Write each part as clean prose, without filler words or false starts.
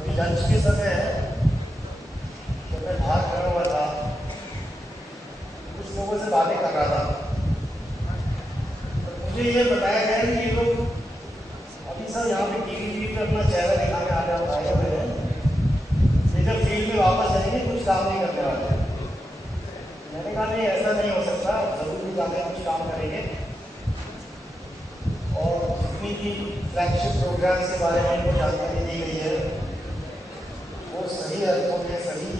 अभी लंच के समय है, जब मैं बाहर खड़ा हुआ था कुछ लोगों से बातें कर रहा था, तो मुझे ये बताया गया कि ये लोग अभी सब यहाँ पे टीवी पे अपना चेहरा दिखाने आए हुए हैं, ये जब फील्ड में वापस जाएंगे कुछ काम नहीं करने वाले। मैंने कहा नहीं, ऐसा नहीं हो सकता, जरूर भी जाके कुछ काम करेंगे। और जितनी भी फ्लैगशिप प्रोग्राम्स के बारे में इनको जानकारी दी गई है वो सही अर्थों में सही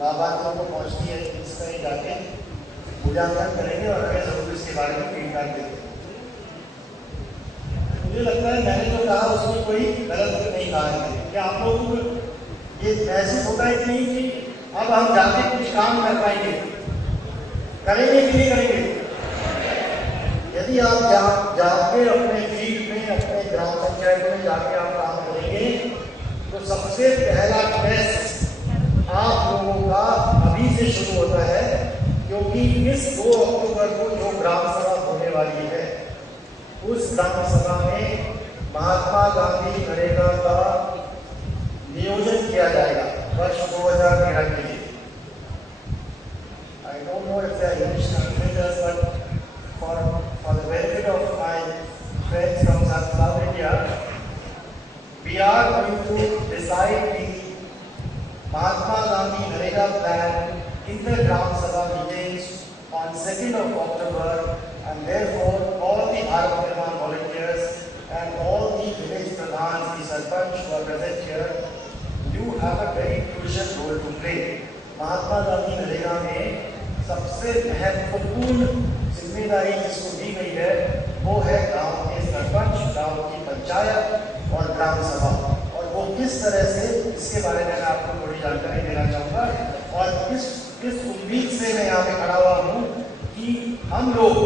लाभार्थियों को पहुँचती है, इस तरह जाके मूल्यांकन करेंगे और हमें जरूर इसके बारे में फीडबैक देंगे। मुझे लगता है मैंने जो कहा उसमें कोई गलत नहीं कहा है। क्या आप लोगों को ये महसूस होता है कि नहीं कि अब हम जाके कुछ काम कर पाएंगे, करेंगे कि नहीं करेंगे? यदि आप जाके अपने फील्ड में, अपने ग्राम पंचायत में जाके आप काम करेंगे तो सबसे पहला टेस्ट आप लोगों का अभी से शुरू होता है, क्योंकि इस 2 अक्टूबर को जो ग्राम सभा होने वाली है उस ग्राम सभा में महात्मा गांधी नरेगा का नियोजन किया जाएगा वर्ष 2013 के लिए। I don't know if they are English translators, but for the benefit of my friends from South India, we are going to decide the Mahatma Gandhi Narega plan in the Gram Sabha meetings on 2nd of October, and therefore all the Bharat Nirman volunteers and all the village pradhans, the sarpanch who are present here, you have a very crucial role to play. महात्मा गांधी नरेगा में सबसे महत्वपूर्ण जिम्मेदारी जिसको दी गई है वो है गांव के सरपंच, गांव की पंचायत और ग्राम सभा। और वो किस तरह से, इसके बारे में मैं आपको थोड़ी जानकारी देना चाहूँगा। और किस उम्मीद से मैं यहाँ पे खड़ा हुआ हूँ कि हम लोग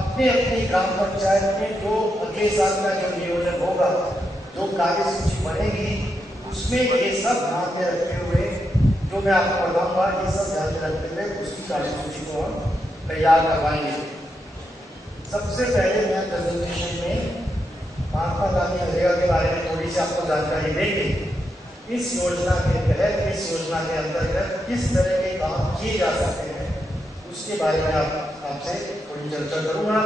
अपने अपनी ग्राम पंचायत में जो अगले साल का जो नियोजन होगा, जो कार्य सूची बनेगी, उसमें ये सब ध्यान में रखते हुए जो मैं आपको बताऊंगा, ये सब ध्यान में रखते हुए उसकी कार्य सूची को हम तैयार करवाएंगे। सबसे पहले मैं प्रेजेंटेशन में महात्मा गांधी नरेगा के बारे में थोड़ी सी आपको जानकारी देंगे। इस योजना के तहत, इस योजना के अंतर्गत किस तरह के काम किए जा सकते हैं उसके बारे में आपसे थोड़ी चर्चा करूंगा।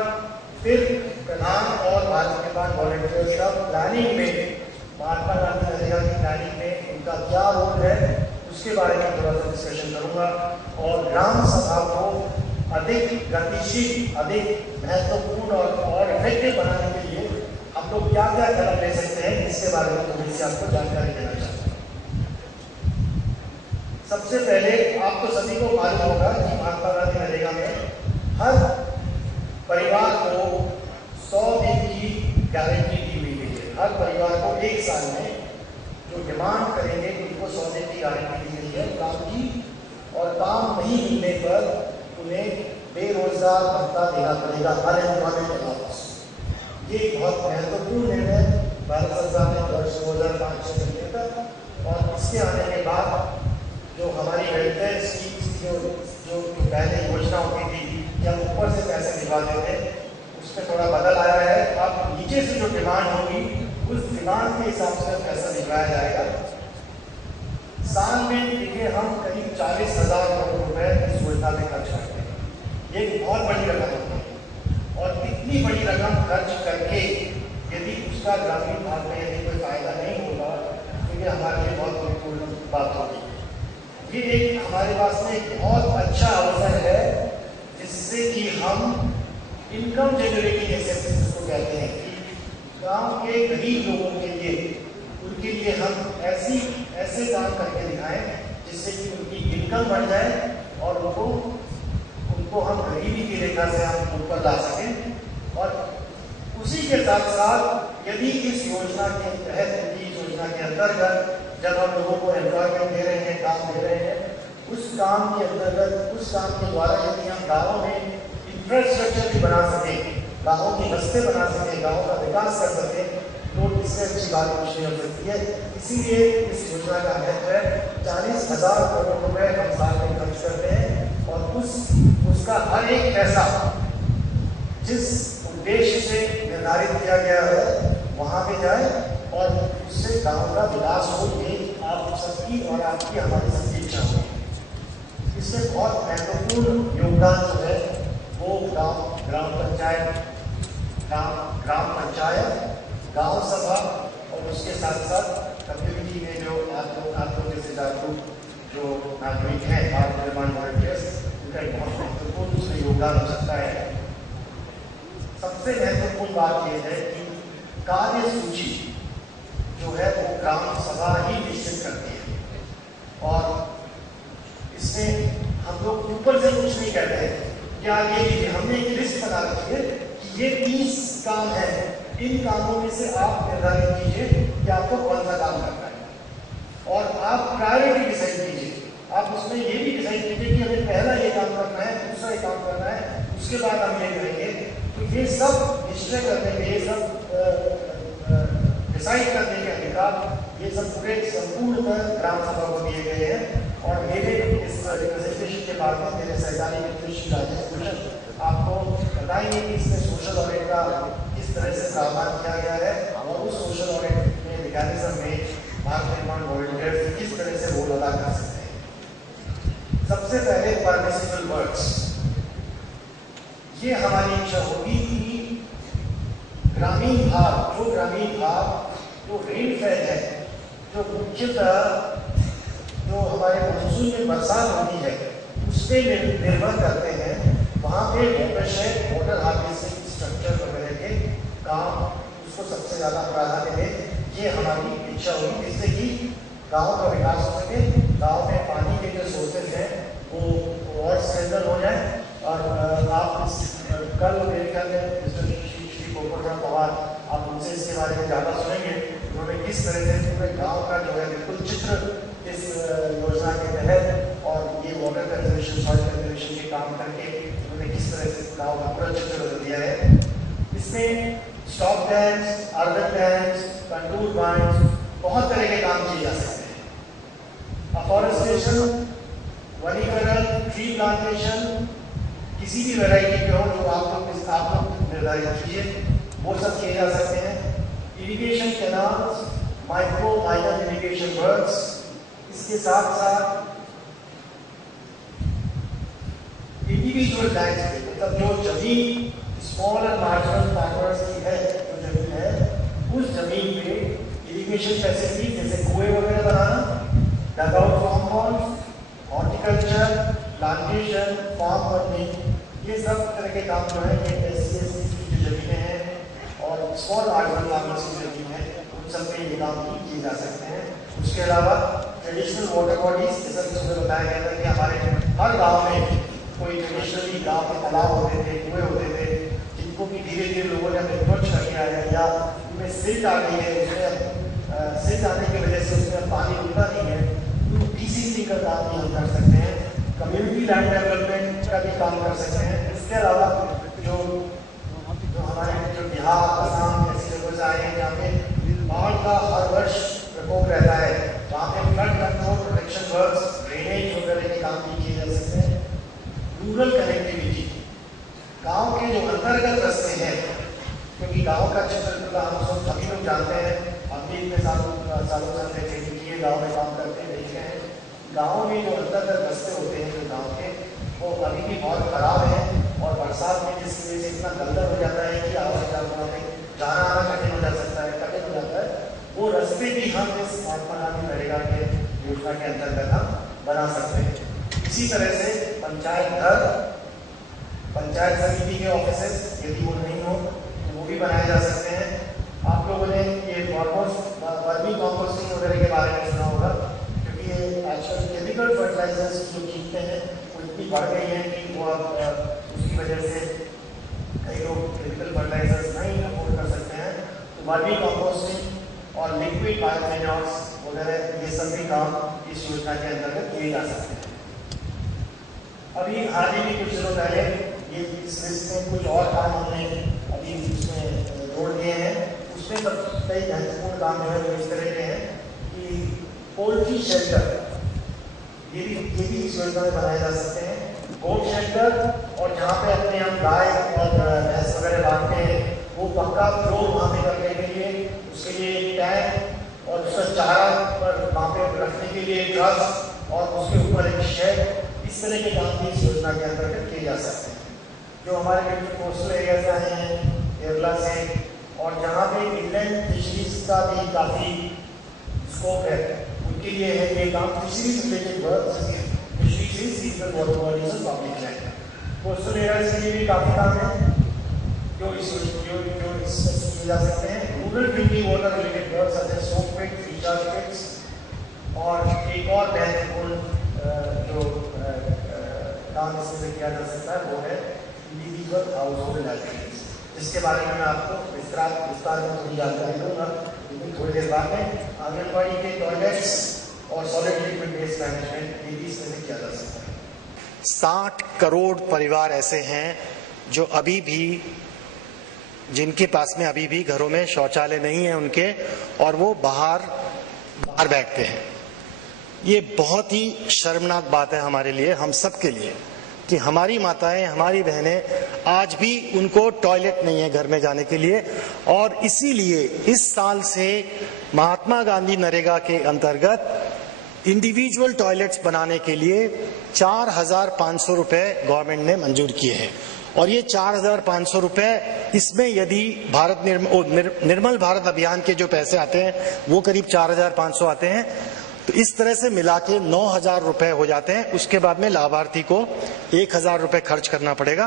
फिर प्रधान और भारत निर्माण वॉलंटियर्स का प्लानिंग में, महात्मा गांधी नरेगा की प्लानिंग में उनका क्या रोल है उसके बारे में थोड़ा सा डिस्कशन करूंगा। और ग्राम सभा को अधिक गतिशील, अधिक महत्वपूर्ण और इफेक्टिव बनाने के लिए हम लोग क्या क्या कदम ले सकते हैं इसके बारे में थोड़ी सी आपको जानकारी देना चाहता हूँ। सबसे पहले आपको सभी को मालूम होगा कि महात्मा गांधी नरेगा में हर परिवार को 100 दिन की गारंटी दी हुई है। हर परिवार को 1 साल में जो डिमांड करेंगे उनको 100 दिन की गारंटी दी गई है काम की, और काम नहीं मिलने पर उन्हें बेरोजगार भत्ता देना पड़ेगा, अनएम्प्लॉयमेंट अलाउंस। ये बहुत महत्वपूर्ण निर्णय भारत सरकार ने वर्ष 2005 से लिया था। और इसके आने के बाद जो हमारी वेलफेयर स्कीम्स जो पहले योजना होती थी या ऊपर से पैसे दिलवाते थे, उसमें थोड़ा बदल आया है। अब नीचे से जो डिमांड होगी उस डिमांड के हिसाब से पैसा दिलवाया जाएगा। साल में देखिए हम करीब 40,000 करोड़ रुपए इस योजना में खर्च करते हैं। ये बहुत बड़ी रकम होती है, और इतनी बड़ी रकम खर्च करके यदि उसका ग्रामीण भाग में यदि कोई फायदा नहीं होगा तो ये हमारे लिए बहुत महत्वपूर्ण बात होगी। ये एक हमारे पास में एक बहुत अच्छा अवसर है जिससे कि हम इनकम जनरेटिंग एसेट्स जिसको कहते हैं कि गांव के गरीब लोगों के लिए, उनके लिए हम ऐसे काम करके दिखाएं जिससे कि उनकी इनकम बढ़ जाए और उनको हम गरीबी की रेखा से हम ऊपर ला सकें। और उसी के साथ साथ यदि इस योजना के तहत, इस योजना के अंतर्गत जब हम लोगों को एम्प्लॉयमेंट दे रहे हैं, काम दे रहे हैं, उस काम के अंतर्गत, उस काम के द्वारा यदि हम गाँवों में इंफ्रास्ट्रक्चर भी बना सकें, गाँवों की बस्तें बना सकें, गाँवों का विकास कर सकें, तो इससे अच्छी बात कुछ नहीं हो सकती है। इसीलिए इस योजना का महत्व है। 40,000 करोड़ रुपए हम साल में खर्च करते हैं, और उसका हर एक पैसा जिस उद्देश्य से निर्धारित किया गया है वहाँ पे जाए और उससे गांव का विकास हो, ये आप सबकी और आपकी हमारी सबकी इच्छा होगी। इसमें बहुत महत्वपूर्ण योगदान जो है वो ग्राम पंचायत, गांव सभा और उसके साथ साथ कम्युनिटी में जो आप लोग जैसे जागरूक जो नागरिक हैं, भारत निर्माण वॉलंटियर्स, उनका एक बहुत महत्वपूर्ण उसमें योगदान हो सकता है। सबसे महत्वपूर्ण बात यह है कि कार्य सूची जो है वो ग्राम सभा ही निश्चित करती है और इसमें हम लोग ऊपर से कुछ नहीं कहते हैं। क्या ये लीजिए, हमने एक लिस्ट बना रखी है कि ये 30 काम है, इन कामों में से आप निर्धारित कीजिए कि आपको कौन सा काम करना है और आप प्रायोरिटी डिसाइड कीजिए। आप उसमें ये भी डिसाइड कीजिए कि हमें पहला ये काम करना है, दूसरा ये काम करना है, उसके बाद हम ये करेंगे। तो ये सब निश्चय करने के, ये सब डिसाइड करने के अधिकार ये सब पूरे संपूर्णतः ग्राम सभा को दिए गए हैं। और मेरे इस रिप्रेजेंटेशन के बाद में मेरे सहकारी मित्र श्री राजेश भूषण आपको बताएंगे कि इसमें सोशल ऑडिट का किस तरह से प्रावधान किया गया है और उस सोशल ऑडिट में मैकेनिज्म में भारत निर्माण वॉलंटियर्स किस तरह से रोल अदा कर सकते हैं। सबसे पहले परमिसिबल वर्क्स, ये हमारी इच्छा होगी कि ग्रामीण भाग जो रेनफेल है, जो मुख्यतः जो हमारे मानसून में बरसात होती है उस पर निर्भर करते हैं, वहाँ पे वाटर हार्वेस्टिंग स्ट्रक्चर वगैरह के काम उसको सबसे ज़्यादा प्राधान्य दें। ये हमारी इच्छा होगी जिससे कि गांव का विकास हो सके, गांव में पानी के जो सोर्सेज हैं वो और स्ट्रेंथन हो जाए। और आप कल मेरे ख्याल में मिस्टर श्री गोपाल पवार, आप उनसे इसके बारे में ज़्यादा सुनेंगे, उन्होंने किस तरह से पूरे गाँव का जो है बिल्कुल चित्र इस योजना के तहत और ये वाटर कंजर्वेशन, सॉइल कंजर्वेशन के काम करके उन्होंने किस तरह से गाँव का पूरा चित्र बदल दिया है। इसमें stop dams, urban dams, contour bonds, बहुत तरह के काम किए जा सकते हैं। अफॉरेस्टेशन, वनीकरण, ट्री प्लांटेशन, किसी भी वैरायटी के हो जो आप लोग निर्धारित कीजिए, वो सब किए जा सकते हैं। Irrigation canals, micro minor irrigation works, इसके साथ साथ इंडिविजुअल लैंड्स पे, मतलब जो जमीन स्मॉल एंड मार्जिनल फार्मर्स की है, जो जमीन है उस जमीन पे इरिगेशन फैसिलिटी जैसे कुएं वगैरह बनाना, dugout farm halls, horticulture, plantation, farm farming, ये सब तरह के काम जो है ये SC/ST की जो जमीनें हैं और स्मॉल मार्जिनल फार्मर्स की जमीन है, उन सब पे ये काम किए जा सकते हैं। उसके अलावा ट्रेडिशनल वाटर बॉडीज, जैसा कि सुबह बताया गया था कि हमारे हर गांव में कोई ट्रेडिशनली गांव में तालाब होते थे, कुएं होते थे, जिनको भी धीरे धीरे लोगों ने अप्रोच कर लिया है या उनमें सिल्ट आ गई है, उसमें सिल्ट आने की वजह से उसमें पानी उठता नहीं है, तो DCC का काम भी हम कर सकते हैं। कम्युनिटी लैंड डेवलपमेंट का भी काम कर सकते हैं। इसके अलावा जो हमारे जो बिहार, असम जैसी जगह आए हैं जहाँ पे बाढ़ का हर वर्ष प्रकोप रहता है, वहाँ पे flood control, protection works, drainage वगैरह के काम भी किए जा सकते हैं। रूरल कनेक्टिविटी, गांव के जो अंतर्गत रास्ते हैं, क्योंकि गांव का चित्र हम सब सभी लोग जानते हैं, हम भी इतने सालों से हमने खेती की है, गाँव में काम करते हैं, देखे हैं। गाँव में जो अंतर्गत रास्ते होते हैं जो गाँव के, वो अभी भी बहुत खराब है और बरसात में जिसकी वजह से इतना दलदल हो जाता है कि आवाजाही में जाना आना कठिन हो जाता है। वो रास्ते भी हम इस महात्मा गांधी नरेगा के योजना के अंतर्गत हम बना सकते हैं। इसी तरह से पंचायत घर, पंचायत समिति के ऑफिसेस यदि वो नहीं हो तो वो भी बनाए जा सकते हैं। आप लोगों ने ये वर्मी कॉम्पोस्टिंग वगैरह के बारे में सुना होगा, क्योंकि ये आजकल केमिकल फर्टिलाइजर्स जो कीमतें हैं वो इतनी बढ़ गई हैं कि वो उसकी वजह से कई लोग केमिकल फर्टिलाइजर्स नहीं अफोर्ड कर सकते हैं। तो वर्मी कॉम्पोस्टिंग और लिक्विड बायोमेन्योर्स वगैरह ये सब भी काम इस योजना के अंतर्गत किए जा सकते हैं। अभी हाल ही में कुछ दिनों पहले ये इस लिस्ट में कुछ और काम हमने अभी इसमें जोड़ दिए हैं। उसमें सब कई महत्वपूर्ण काम जो है वो इस तरह के हैं कि पोल्ट्री शेल्टर, ये भी इस योजना में बनाए जा सकते हैं। गोट शेल्टर, और जहाँ पे अपने हम गाय और भैंस वगैरह बांधते हैं वो पक्का फ्लोर वहाँ पे करने के लिए उसके लिए टैंक उनके लिए ट्रस्ट और उसके ऊपर एक शेड, इस तरह के काम भी इस योजना के अंतर्गत किए जा सकते हैं। जो हमारे कोस्टल एरियाज आए हैं केरला से, और जहाँ पे इनलैंड फिशरीज का भी काफ़ी स्कोप है, उनके लिए है ये काम fisheries related work, fisheries seasonal water bodies और पब्लिक लैंड। कोस्टल एरियाज के लिए भी काफ़ी काम है जो इससे किए जा सकते हैं। Rural drinking water related work जैसे सोप पिट्स, रिचार्ज पिट्स, और एक और महत्वपूर्ण जो काम इसमें किया जा सकता है वो है इंडिविजुअल हाउस होल्ड लैट्रिन्स, जिसके बारे में मैं आपको विस्तार में थोड़ी जानकारी दूंगा, लेकिन थोड़ी देर बाद में। आंगनबाड़ी के टॉयलेट्स और सॉलिड ट्रीटमेंट बेस्ड मैनेजमेंट ये भी इसमें किया जा सकता है। 60 करोड़ परिवार ऐसे हैं जो अभी भी, जिनके पास में अभी भी घरों में शौचालय नहीं है उनके, और वो बाहर बैठते हैं। ये बहुत ही शर्मनाक बात है हमारे लिए, हम सब के लिए, कि हमारी माताएं, हमारी बहनें आज भी उनको टॉयलेट नहीं है घर में जाने के लिए। और इसीलिए इस साल से महात्मा गांधी नरेगा के अंतर्गत इंडिविजुअल टॉयलेट्स बनाने के लिए 4,500 रुपए गवर्नमेंट ने मंजूर किए हैं। और ये 4,500 रुपए, इसमें यदि निर्मल भारत अभियान के जो पैसे आते हैं वो करीब 4,500 आते हैं, तो इस तरह से मिला के 9,000 रुपए हो जाते हैं। उसके बाद में लाभार्थी को 1,000 रुपए खर्च करना पड़ेगा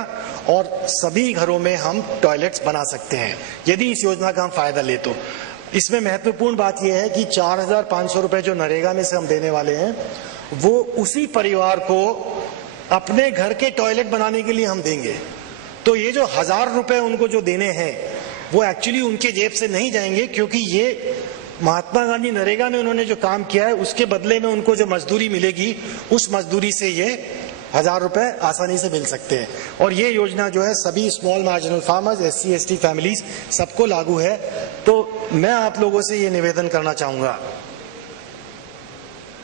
और सभी घरों में हम टॉयलेट्स बना सकते हैं यदि इस योजना का हम फायदा ले तो। इसमें महत्वपूर्ण बात यह है कि 4,500 रुपए जो नरेगा में से हम देने वाले हैं वो उसी परिवार को अपने घर के टॉयलेट बनाने के लिए हम देंगे। तो ये जो 1,000 रुपए उनको जो देने हैं वो एक्चुअली उनके जेब से नहीं जाएंगे, क्योंकि ये महात्मा गांधी नरेगा में उन्होंने जो काम किया है उसके बदले में उनको जो मजदूरी मिलेगी उस मजदूरी से ये 1,000 रुपए आसानी से मिल सकते हैं। और ये योजना जो है सभी small marginal farmers, SC ST families सबको लागू है। तो मैं आप लोगों से ये निवेदन करना चाहूंगा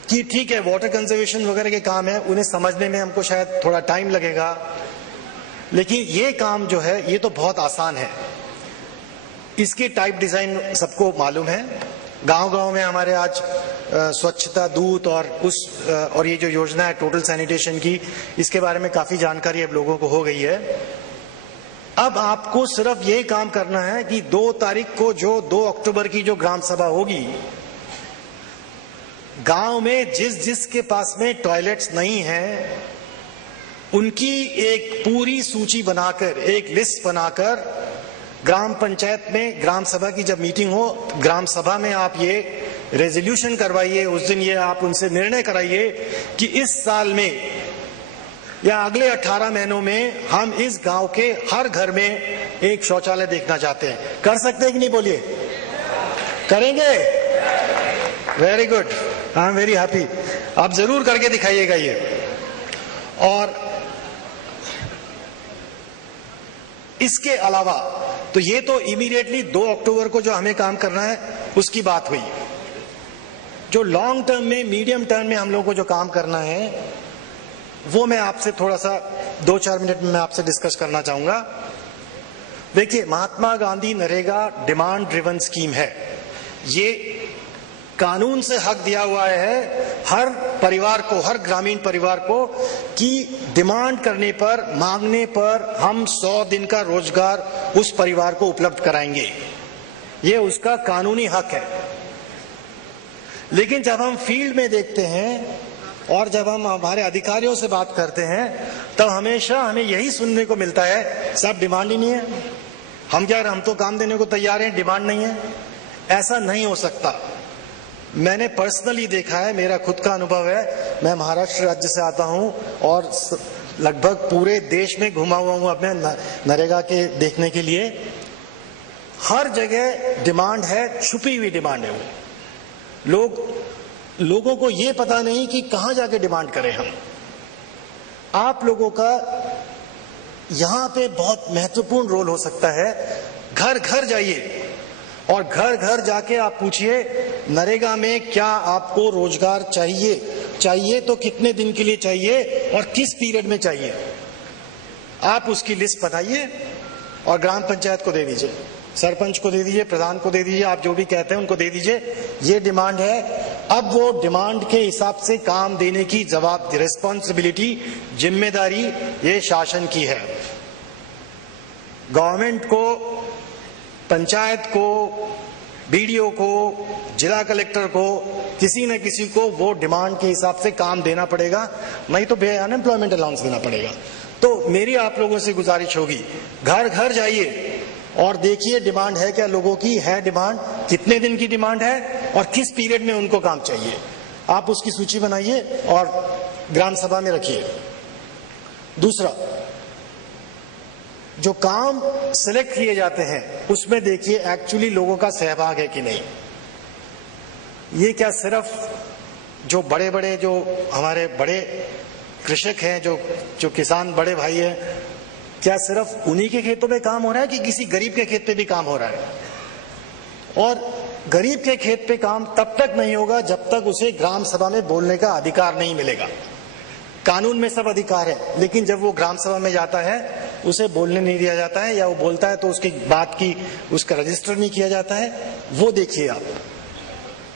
कि ठीक है, वाटर कंजर्वेशन वगैरह के काम है, उन्हें समझने में हमको शायद थोड़ा टाइम लगेगा, लेकिन ये काम जो है ये तो बहुत आसान है। इसकी टाइप डिजाइन सबको मालूम है। गांव-गांव में हमारे आज स्वच्छता दूत और ये जो योजना है टोटल सैनिटेशन की, इसके बारे में काफी जानकारी अब लोगों को हो गई है। अब आपको सिर्फ ये काम करना है कि 2 तारीख को जो 2 अक्टूबर की जो ग्राम सभा होगी, गांव में जिस के पास में टॉयलेट्स नहीं है उनकी एक पूरी सूची बनाकर, एक लिस्ट बनाकर ग्राम पंचायत में, ग्राम सभा की जब मीटिंग हो, ग्राम सभा में आप ये रेजोल्यूशन करवाइए। उस दिन ये आप उनसे निर्णय कराइए कि इस साल में या अगले 18 महीनों में हम इस गांव के हर घर में एक शौचालय देखना चाहते हैं। कर सकते हैं कि नहीं, बोलिए? करेंगे? Very good, I am very happy. आप जरूर करके दिखाइएगा ये। और इसके अलावा तो ये तो इमीडिएटली 2 अक्टूबर को जो हमें काम करना है उसकी बात हुई। जो लॉन्ग टर्म में, मीडियम टर्म में हम लोगों को जो काम करना है वो मैं आपसे थोड़ा सा 2-4 मिनट में मैं आपसे डिस्कस करना चाहूंगा। देखिए, Mahatma Gandhi NREGA demand driven scheme है। ये कानून से हक दिया हुआ है हर परिवार को, हर ग्रामीण परिवार को, कि डिमांड करने पर, मांगने पर हम 100 दिन का रोजगार उस परिवार को उपलब्ध कराएंगे। ये उसका कानूनी हक है। लेकिन जब हम फील्ड में देखते हैं और जब हम हमारे अधिकारियों से बात करते हैं तब हमेशा हमें यही सुनने को मिलता है, साहब डिमांड ही नहीं है, हम तो काम देने को तैयार हैं, डिमांड नहीं है। ऐसा नहीं हो सकता। मैंने पर्सनली देखा है, मेरा खुद का अनुभव है। मैं महाराष्ट्र राज्य से आता हूं और लगभग पूरे देश में घुमा हुआ हूं अपने नरेगा के देखने के लिए। हर जगह डिमांड है, छुपी हुई डिमांड है। वो लोगों को ये पता नहीं कि कहां जाके डिमांड करें हम। आप लोगों का यहां पे बहुत महत्वपूर्ण रोल हो सकता है। घर घर जाइए और घर घर जाके आप पूछिए, नरेगा में क्या आपको रोजगार चाहिए तो कितने दिन के लिए चाहिए और किस पीरियड में चाहिए। आप उसकी लिस्ट बनाइए और ग्राम पंचायत को दे दीजिए, सरपंच को दे दीजिए, प्रधान को दे दीजिए, आप जो भी कहते हैं उनको दे दीजिए। ये डिमांड है अब वो डिमांड के हिसाब से काम देने की रिस्पॉन्सिबिलिटी, जिम्मेदारी ये शासन की है। गवर्नमेंट को, पंचायत को, बीडीओ को, जिला कलेक्टर को, किसी न किसी को वो डिमांड के हिसाब से काम देना पड़ेगा, नहीं तो अनएम्प्लॉयमेंट अलाउंस देना पड़ेगा। तो मेरी आप लोगों से गुजारिश होगी, घर घर जाइए और देखिए डिमांड है क्या लोगों की, है डिमांड, कितने दिन की डिमांड है और किस पीरियड में उनको काम चाहिए। आप उसकी सूची बनाइए और ग्राम सभा में रखिए। दूसरा, जो काम सिलेक्ट किए जाते हैं उसमें देखिए एक्चुअली लोगों का सहभाग है कि नहीं। ये क्या सिर्फ जो बड़े बड़े, जो हमारे बड़े कृषक हैं, जो किसान बड़े भाई हैं, क्या सिर्फ उन्हीं के खेतों में काम हो रहा है कि किसी गरीब के खेत पे भी काम हो रहा है? और गरीब के खेत पे काम तब तक नहीं होगा जब तक उसे ग्राम सभा में बोलने का अधिकार नहीं मिलेगा। कानून में सब अधिकार है, लेकिन जब वो ग्राम सभा में जाता है उसे बोलने नहीं दिया जाता है, या वो बोलता है तो उसकी बात की उसका रजिस्टर नहीं किया जाता है। वो देखिए आप,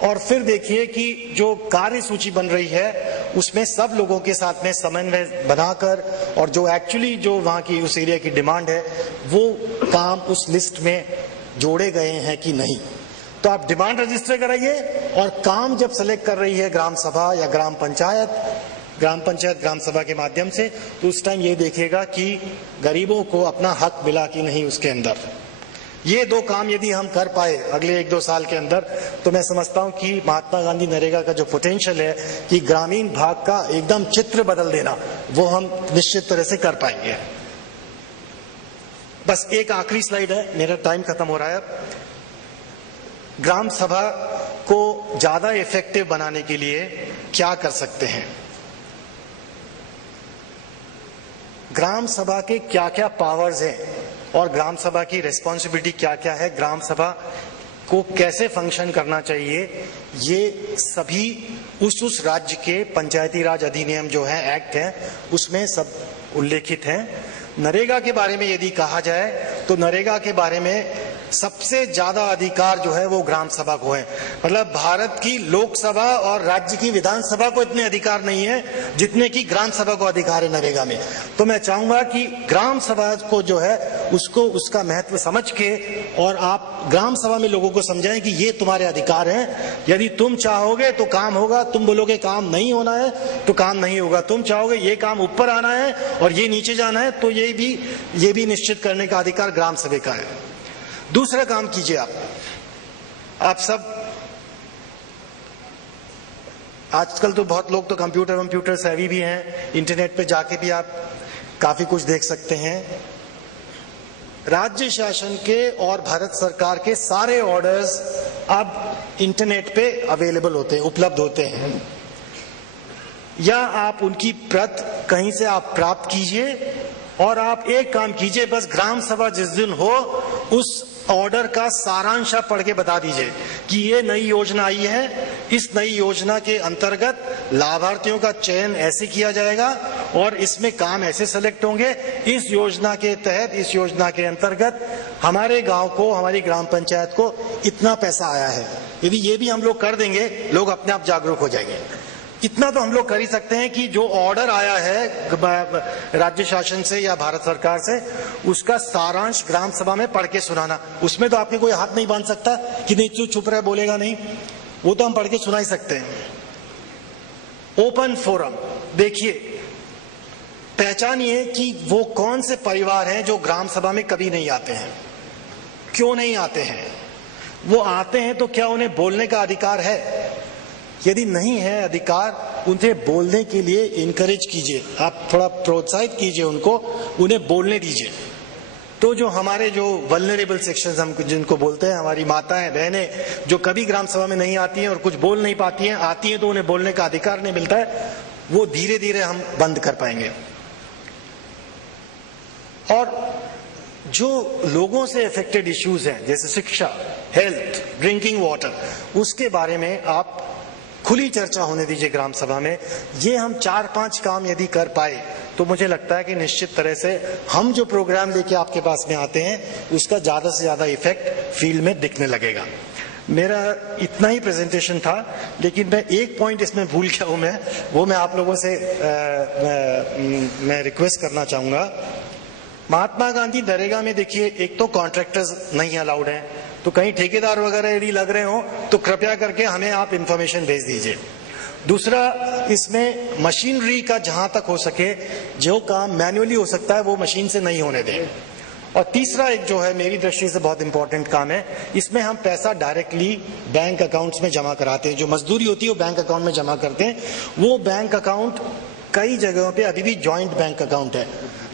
और फिर देखिए कि जो कार्य सूची बन रही है उसमें सब लोगों के साथ में समन्वय बनाकर, और जो एक्चुअली जो वहां की उस एरिया की डिमांड है वो काम उस लिस्ट में जोड़े गए हैं कि नहीं। तो आप डिमांड रजिस्टर कराइए, और काम जब सेलेक्ट कर रही है ग्राम सभा या ग्राम पंचायत ग्राम सभा के माध्यम से, तो उस टाइम ये देखेगा कि गरीबों को अपना हक मिला कि नहीं उसके अंदर। ये दो काम यदि हम कर पाए अगले 1-2 साल के अंदर, तो मैं समझता हूं कि महात्मा गांधी नरेगा का जो पोटेंशियल है कि ग्रामीण भाग का एकदम चित्र बदल देना, वो हम निश्चित तरह से कर पाएंगे। बस एक आखिरी स्लाइड है, मेरा टाइम खत्म हो रहा है अब। ग्राम सभा को ज्यादा इफेक्टिव बनाने के लिए क्या कर सकते हैं? ग्राम सभा के क्या क्या पावर्स हैं और ग्राम सभा की रिस्पॉन्सिबिलिटी क्या क्या है, ग्राम सभा को कैसे फंक्शन करना चाहिए, ये सभी उस राज्य के पंचायती राज अधिनियम जो है, एक्ट है, उसमें सब उल्लेखित है। नरेगा के बारे में यदि कहा जाए तो नरेगा के बारे में सबसे ज्यादा अधिकार जो है वो ग्राम सभा को है। मतलब भारत की लोकसभा और राज्य की विधानसभा को इतने अधिकार नहीं है जितने की ग्राम सभा को अधिकार है नरेगा में। तो मैं चाहूंगा कि ग्राम सभा को जो है उसको उसका महत्व समझ के, और आप ग्राम सभा में लोगों को समझाएं कि ये तुम्हारे अधिकार हैं, यदि तुम चाहोगे तो काम होगा, तुम बोलोगे काम नहीं होना है तो काम नहीं होगा, तुम चाहोगे ये काम ऊपर आना है और ये नीचे जाना है, तो ये भी निश्चित करने का अधिकार ग्राम सभा का है। दूसरा काम कीजिए आप सब, आजकल तो बहुत लोग तो कंप्यूटर सेवी भी हैं, इंटरनेट पे जाके भी आप काफी कुछ देख सकते हैं। राज्य शासन के और भारत सरकार के सारे ऑर्डर्स अब इंटरनेट पे अवेलेबल होते हैं, उपलब्ध होते हैं, या आप उनकी प्रत कहीं से आप प्राप्त कीजिए, और आप एक काम कीजिए, बस ग्राम सभा जिस दिन हो उस ऑर्डर का सारांश आप पढ़ के बता दीजिए कि ये नई योजना आई है, इस नई योजना के अंतर्गत लाभार्थियों का चयन ऐसे किया जाएगा और इसमें काम ऐसे सेलेक्ट होंगे, इस योजना के तहत, इस योजना के अंतर्गत हमारे गांव को, हमारी ग्राम पंचायत को इतना पैसा आया है। यदि ये भी हम लोग कर देंगे, लोग अपने आप जागरूक हो जाएंगे। इतना तो हम लोग कर ही सकते हैं कि जो ऑर्डर आया है राज्य शासन से या भारत सरकार से, उसका सारांश ग्राम सभा में पढ़ के सुनाना। उसमें तो आपने कोई हाथ नहीं बांध सकता कि नहीं तू चुप रहे, बोलेगा नहीं, वो तो हम पढ़ के सुना ही सकते हैं। ओपन फोरम देखिए, पहचानिए कि वो कौन से परिवार हैं जो ग्राम सभा में कभी नहीं आते हैं, क्यों नहीं आते हैं, वो आते हैं तो क्या उन्हें बोलने का अधिकार है? यदि नहीं है अधिकार, उन्हें बोलने के लिए इनकरेज कीजिए, आप थोड़ा प्रोत्साहित कीजिए उनको, उन्हें बोलने दीजिए। तो जो हमारे जो वल्नरेबल सेक्शंस हम जिनको बोलते हैं, हमारी माताएं बहनें जो कभी ग्राम सभा में नहीं आती हैं और कुछ बोल नहीं पाती हैं, आती हैं तो उन्हें बोलने का अधिकार नहीं मिलता है, वो धीरे धीरे हम बंद कर पाएंगे। और जो लोगों से अफेक्टेड इश्यूज हैं जैसे शिक्षा, हेल्थ, ड्रिंकिंग वाटर, उसके बारे में आप खुली चर्चा होने दीजिए ग्राम सभा में। ये हम 4-5 काम यदि कर पाए तो मुझे लगता है कि निश्चित तरह से हम जो प्रोग्राम लेके आपके पास में आते हैं उसका ज्यादा से ज्यादा इफेक्ट फील्ड में दिखने लगेगा। मेरा इतना ही प्रेजेंटेशन था, लेकिन मैं एक पॉइंट इसमें भूल गया हूं वो मैं आप लोगों से मैं रिक्वेस्ट करना चाहूंगा। महात्मा गांधी नरेगा में देखिए, एक तो कॉन्ट्रैक्टर्स नहीं अलाउड हैं, तो कहीं ठेकेदार वगैरह यदि लग रहे हो तो कृपया करके हमें आप इंफॉर्मेशन भेज दीजिए। दूसरा, इसमें मशीनरी का जहां तक हो सके जो काम मैन्युअली हो सकता है वो मशीन से नहीं होने दें। और तीसरा एक जो है मेरी दृष्टि से बहुत इंपॉर्टेंट काम है, इसमें हम पैसा डायरेक्टली बैंक अकाउंट्स में जमा कराते हैं। जो मजदूरी होती है वो बैंक अकाउंट में जमा करते हैं। वो बैंक अकाउंट कई जगहों पे अभी भी जॉइंट बैंक अकाउंट है।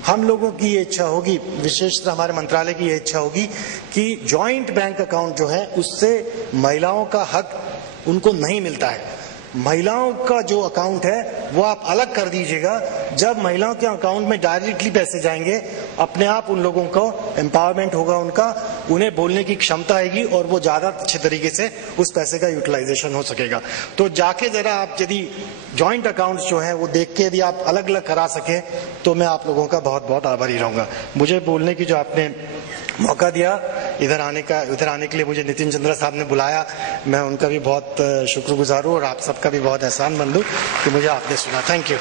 हम लोगों की ये इच्छा होगी, विशेषतः हमारे मंत्रालय की ये इच्छा होगी कि जॉइंट बैंक अकाउंट जो है उससे महिलाओं का हक उनको नहीं मिलता है। महिलाओं का जो अकाउंट है वो आप अलग कर दीजिएगा। जब महिलाओं के अकाउंट में डायरेक्टली पैसे जाएंगे, अपने आप उन लोगों को एम्पावरमेंट होगा, उन्हें बोलने की क्षमता आएगी और वो ज्यादा अच्छे तरीके से उस पैसे का यूटिलाइजेशन हो सकेगा। तो जाके जरा आप यदि जॉइंट अकाउंट्स जो हैं वो देख के यदि आप अलग अलग करा सके तो मैं आप लोगों का बहुत बहुत आभारी रहूंगा। मुझे बोलने की जो आपने मौका दिया, इधर आने के लिए मुझे नितिन चंद्रा साहब ने बुलाया, मैं उनका भी बहुत शुक्रगुजार हूँ और आप सबका भी बहुत एहसानमंद हूँ कि मुझे आपने सुना। Thank you.